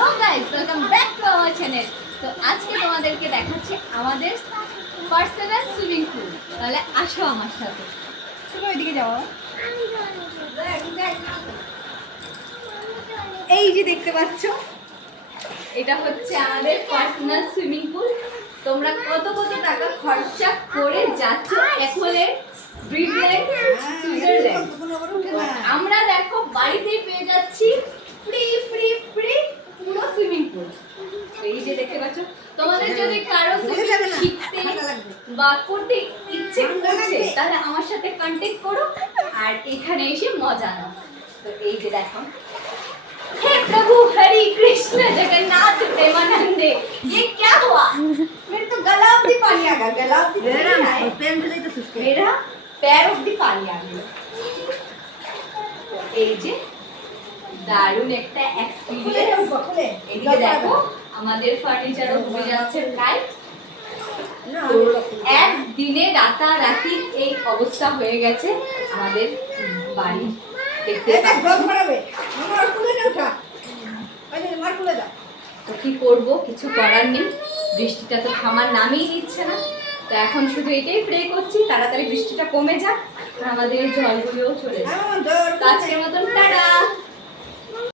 Hello guys, welcome back to our channel. তো আজকে তোমাদেরকে দেখাচ্ছি আমাদের পার্সোনাল সুইমিং পুল। তাহলে আসো আমার সাথে। তুমি ওইদিকে যাও। এই যে দেখতে পাচ্ছ, এটা হচ্ছে আমাদের পার্সোনাল সুইমিং পুল। তোমরা কত কত টাকা খরচা করে যাচ্ছ এখনে ব্রিটেন, সুইজারল্যান্ড। আমরা দেখো বাড়িতেই পেয়ে যাচ্ছি ফ্রি ফ্রি ফ্রি পুরো সুইমিং পুল। এই যে দেখতে পাচ্ছ, তোমাদের যদি কারো সুইমিং শিখতে বা করতে ইচ্ছে করছে তাহলে আমার সাথে কন্ট্যাক্ট করো আর এখানে এসে মজা নাও। তো এই যে দেখো, हे प्रभु हरि कृष्ण जगन्नाथ प्रेमानंदे, ये क्या हुआ? मेरे तो गला अब्दी पानी आ गया, गला अब्दी मेरा पैर अब्दी पानी आ गया। এই যে দারুণ একটা এক্সপেরিয়েন্স। এদিকে দেখো আমাদের ফার্নিচারও ডুবে যাচ্ছে প্রায়। একদিনে রাতারাতি এই অবস্থা হয়ে গেছে আমাদের বাড়ি। দেখতে তো কি করবো, কিছু করার নেই। বৃষ্টিটা তো থামার নামই নিচ্ছে না। তো এখন শুধু এটাই প্রে করছি তাড়াতাড়ি বৃষ্টিটা কমে যাক আর আমাদের জলগুলোও চলে যাক। আজকের মতন টাটা।